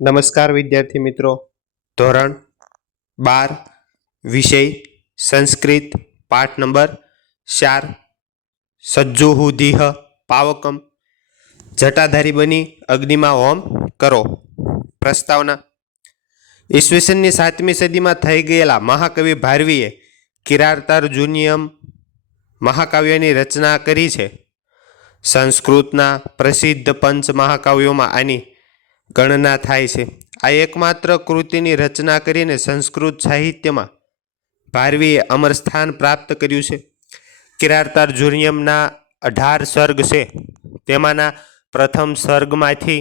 નમસ્કાર વિદ્યાર્થી મિત્રો, ધોરણ 12 વિષય સંસ્કૃત પાઠ નંબર 4 સજ્જુહુદીહ પાવકમ જટાધારી બની અગ્નિમાં હોમ કરો. પ્રસ્તાવના. ઈસવીસનની 7મી સદીમાં થઈ ગયેલા મહાકવિ ભારવીએ કિરાતાર્જુનીયમ મહાકાવ્યની રચના કરી છે. સંસ્કૃતના પ્રસિદ્ધ પંચ મહાકાવ્યોમાં આની ગણના થાય છે. આ એકમાત્ર કૃતિની રચના કરીને સંસ્કૃત સાહિત્યમાં ભારવીએ અમર સ્થાન પ્રાપ્ત કર્યું છે. કિરાતાર્જુનીયમના 18 સર્ગ છે. તેમાંના પ્રથમ સર્ગમાંથી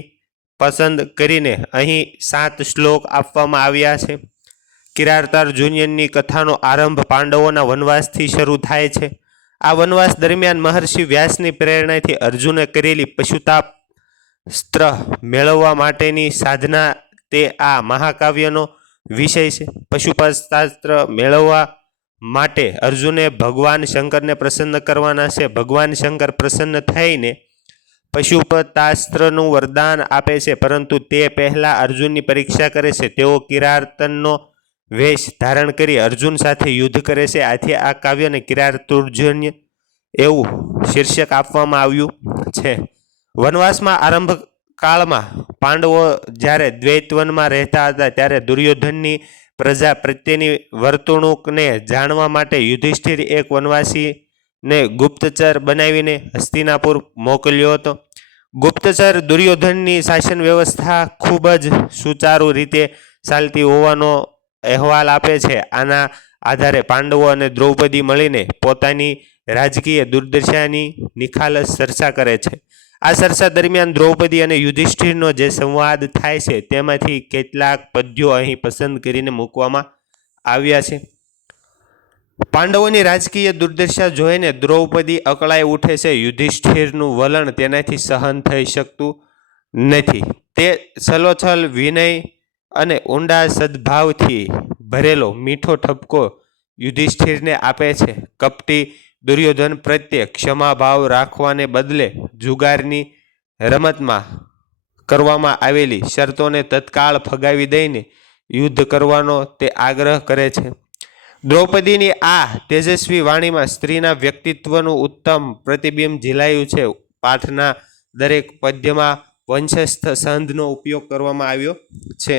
પસંદ કરીને અહીં 7 શ્લોક આપવામાં આવ્યા છે. કિરાતાર્જુનીયમની કથાનો આરંભ પાંડવોના વનવાસથી શરૂ થાય છે. આ વનવાસ દરમિયાન મહર્ષિ વ્યાસની પ્રેરણાથી અર્જુને કરેલી પશુતાસ્ત્ર મેળવવા માટેની સાધના તે આ મહાકાવ્યનો વિષય છે. પશુપતાસ્ત્ર મેળવવા માટે અર્જુને ભગવાન શંકરને પ્રસન્ન કરવાના છે. ભગવાન શંકર પ્રસન્ન થઈને પશુપતાસ્ત્રનું વરદાન આપે છે, પરંતુ તે પહેલા અર્જુનની પરીક્ષા કરે છે. તેઓ કિરાતનનો વેશ ધારણ કરી અર્જુન સાથે યુદ્ધ કરે છે. આથી આ કાવ્યને કિરાતાર્જુનીય એવું શીર્ષક આપવામાં આવ્યું છે. વનવાસમાં આરંભ કાળમાં પાંડવો જ્યારે દ્વૈતવનમાં રહેતા હતા ત્યારે દુર્યોધનની પ્રજા પ્રત્યેની વર્તણૂકને જાણવા માટે યુધિષ્ઠિર એક વનવાસીને ગુપ્તચર બનાવીને હસ્તિનાપુર મોકલ્યો હતો. ગુપ્તચર દુર્યોધનની શાસન વ્યવસ્થા ખૂબ જ સુચારુ રીતે ચાલતી હોવાનો અહેવાલ આપે છે. આના આધારે પાંડવો અને દ્રૌપદી મળીને પોતાની રાજકીય દુર્દશાની નિખાલસ ચર્ચા કરે છે. આ ચર્ચા દરમિયાન દ્રૌપદી અને યુધિષ્ઠિરનો જે સંવાદ થાય છે તેમાંથી કેટલાક પદ્યો અહીં પસંદ કરીને મૂકવામાં આવ્યા છે. પાંડવોની રાજકીય દુર્દશા જોઈને દ્રૌપદી અકળાઈ ઉઠે છે. યુધિષ્ઠિરનું વલણ તેનાથી સહન થઈ શકતું નથી. તે છલોછલ વિનય અને ઊંડા સદભાવથી ભરેલો મીઠો ઠપકો યુધિષ્ઠિરને આપે છે. કપટી દુર્યોધન પ્રત્યે ક્ષમાભાવ રાખવાને બદલે જુગારની રમતમાં કરવામાં આવેલી શરતોને તત્કાળ ફગાવી દઈને યુદ્ધ કરવાનો તે આગ્રહ કરે છે. દ્રૌપદીની આ તેજસ્વી વાણીમાં સ્ત્રીના વ્યક્તિત્વનું ઉત્તમ પ્રતિબિંબ ઝીલાયું છે. પાઠના દરેક પદ્યમાં વંશસ્થ સંધનો ઉપયોગ કરવામાં આવ્યો છે.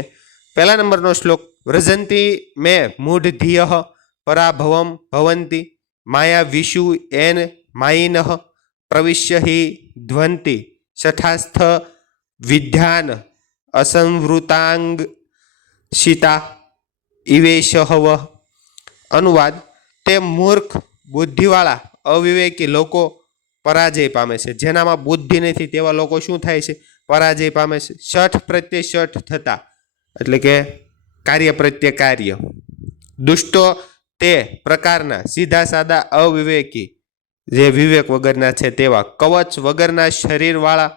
પહેલા નંબરનો શ્લોક. વ્રજંતી મેં મૂઢધિયઃ પરાભવમ ભવંતી માયા વિષુ એન માયિનઃ પ્રવિશ્ય હિ ધ્વંતી શઠાસ્થ વિદ્યાન અસંવૃતાંગ સીતા ઇવેશહવ. અનુવાદ. તે મૂર્ખ બુદ્ધિવાળા અવિવેકી લોકો પરાજય પામે છે. જેનામાં બુદ્ધિ નથી તેવા લોકો શું થાય છે? પરાજય પામે છે. શઠ પ્રત્યે શઠ થતા એટલે કે કાર્ય પ્રત્યે કાર્ય. દુષ્ટો તે પ્રકારના સીધા સાદા અવિવેકી જે વિવેક વગરના છે તેવા કવચ વગરના શરીરવાળા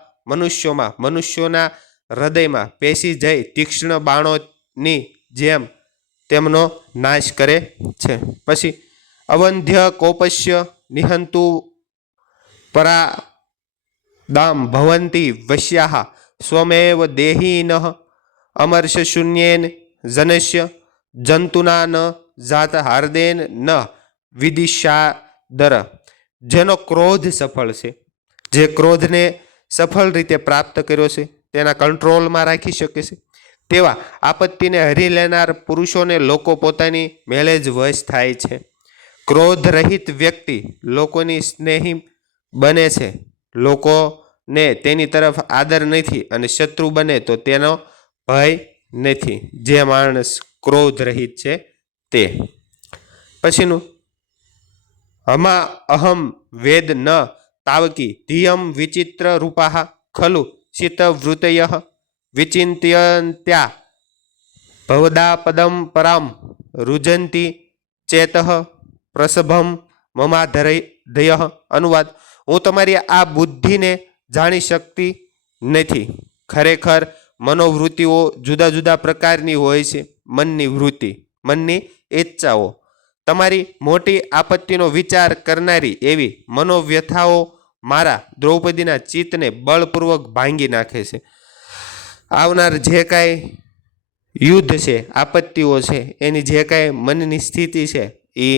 મનુષ્યોના હૃદયમાં પેસી જઈ તીક્ષ્ણ બાણોની જેમ તેમનો નાશ કરે છે. પછી અવંધ્ય કોપસ્ય નિહંતુ પરાદામ ભવંતી વશ્યાહ સ્વમેવ દેહિનઃ અમર્ષ શૂન્યેન જનસ્ય જંતુના ન જાત હાર્દેન ન વિદિશાદર. જેનો ક્રોધ સફળ છે, જે ક્રોધને સફળ રીતે પ્રાપ્ત કર્યો છે, તેના કંટ્રોલમાં રાખી શકે છે તેવા આપત્તિને હરી લેનાર પુરુષોને લોકો પોતાની મેળે જ વશ થાય છે. ક્રોધ રહિત વ્યક્તિ લોકોની સ્નેહી બને છે. લોકોને તેની તરફ આદર નથી અને શત્રુ બને તો તેનો ભય નથી. જે માણસ ક્રોધ રહિત છે તે. પછીનું. હમા અહમ વેદ ન તાવકી ધિયમ વિચિત્ર રૂપાહ ખલુ શીતવૃતય વિચિંત્યન્ત્યા ભવદાપદમ પરામ રુજંતી ચેતઃ પ્રસભમ મમાધરય. અનુવાદ. હું તમારી આ બુદ્ધિને જાણી શકતી નથી. ખરેખર મનોવૃત્તિઓ જુદા જુદા પ્રકારની હોય છે. મનની વૃત્તિ, મનની ઈચ્છાઓ તમારી મોટી આપત્તિનો વિચાર કરનારી એવી મનોવ્યથાઓ મારા દ્રૌપદીના ચિત્તને બળપૂર્વક ભાંગી નાખે છે. આવનાર જે કાંઈ યુદ્ધ છે, આપત્તિઓ છે, એની જે કાંઈ મનની સ્થિતિ છે એ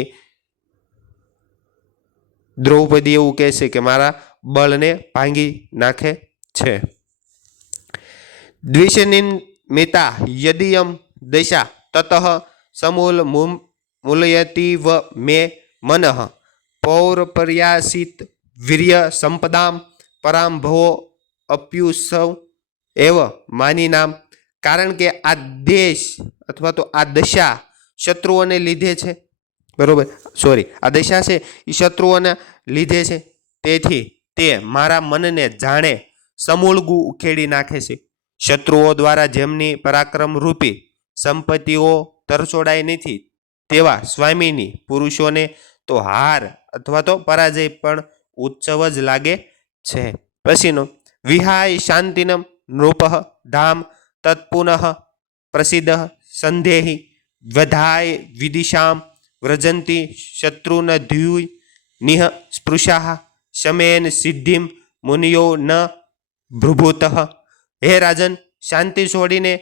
દ્રૌપદી એવું કહે છે કે મારા બળને ભાંગી નાખે છે. દ્વિષનિમિતા યદિયમ દશા તતઃ સમૂલ મૂલયતીવ મે મનઃ પૌરપર્યાસિત વીર્ય સંપદામ પરાંભવો અપ્યુસવ એવ માનીનામ. કારણ કે આ દેશ અથવા તો આ દશા શત્રુઓને લીધે છે, બરોબર, આ દશા છે એ શત્રુઓને લીધે છે. તેથી તે મારા મનને જાણે સમૂળગું ઉખેડી નાખે છે. શત્રુઓ દ્વારા જેમની પરાક્રમ રૂપી સંપત્તિઓ તરછોડાઈ નથી તેવા સ્વામીની પુરુષોને તો હાર અથવા તો પરાજય પણ ઉત્સવ જ લાગે છે. પછીનો વિહાય શાંતિનમ નૃપ ધામ તત્પુનઃ પ્રસિદ્ધ સંદેહી વધાય વિદિશામ વ્રજંતી શત્રુન ધ્યુય નિહ સ્પૃશા શમેન સિદ્ધિમ મુનિયો ન ભૃભૂત. હે રાજન, શાંતિ છોડીને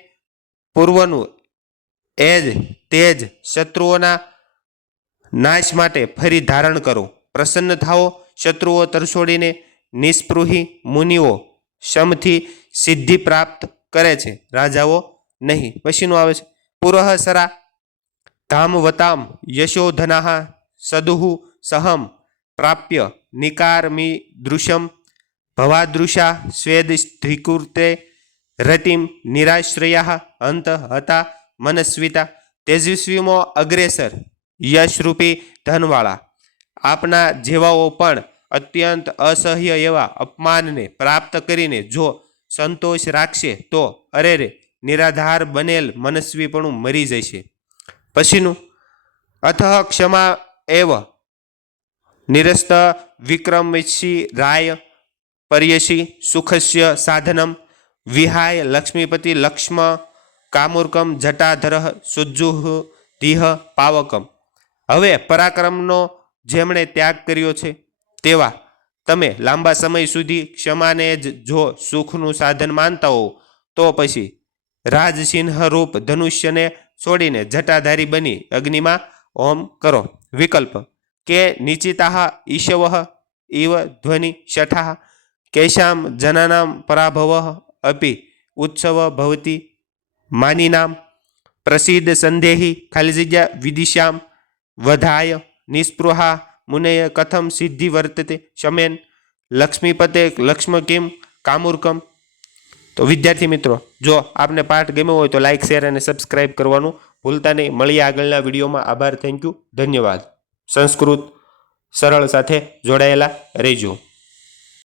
પૂર્વનું તેજ શત્રુઓના નાશ માટે ફરી ધારણ કરો. પ્રસન્ન થાઓ, શત્રુઓ તરછોડીને નિસ્પૃહી મુનિઓ શમથી સિદ્ધિ પ્રાપ્ત કરે છે, રાજાઓ નહીં. પછીનું આવે છે પુરઃસરા ધામવતામ યશોધના સદુહુ સહમ પ્રાપ્ય નિકારમી દૃશ્યમ ભવાદૃશા સ્વેદ ધ્રિકુર્તે રતિમ નિરાશ્રયા અંત હતા મનસ્વિતા. તેજસ્વીમો અગ્રેસર યશરૂપી ધનવાળા આપના જેવાઓ પણ અત્યંત અસહ્ય એવા અપમાનને પ્રાપ્ત કરીને જો સંતોષ રાખશે તો અરે નિરાધાર બનેલ મનસ્વીપણું મરી જશે. પછીનું અથ ક્ષમા એવ નિરસ્ત વિક્રમશી રાય પર્યસી સુખસ્ય સાધનમ વિહાય લક્ષ્મીપતિ લક્ષ્મ કામુર્કમ જટાધર સુજ્જુહ ધીહ પાવકમ. હવે પરાક્રમનો જેમણે ત્યાગ કર્યો છે તેવા તમે લાંબા સમય સુધી ક્ષમાને જ જો સુખનું સાધન માનતા હો તો પછી રાજસિંહ રૂપ ધનુષ્યને છોડીને જટાધારી બની અગ્નિમાં હોમ કરો. વિકલ્પ કે નિચિતાહ ઈશવ ઇવ ધ્વનિ શઠા કેશામ જનાનામ પરાભવ અપી ઉત્સવ ભવતી માનીનામ પ્રસિદ્ધ સંદેહી ખાલી જગ્યા વિદિશામ વધાય નિસ્પૃહા મુનેય કથમ સિદ્ધિ વર્તતે શમેન લક્ષ્મીપતે લક્ષ્મ કિમ કામુર્કમ. તો વિદ્યાર્થી મિત્રો, જો આપને પાઠ ગમ્યો હોય તો લાઇક, શેર અને સબસ્ક્રાઇબ કરવાનું ભૂલતા નહીં. મળીએ આગળના વિડીયોમાં. આભાર, થેન્ક યુ, ધન્યવાદ. સંસ્કૃત સરળ સાથે જોડાયેલા રહેજો.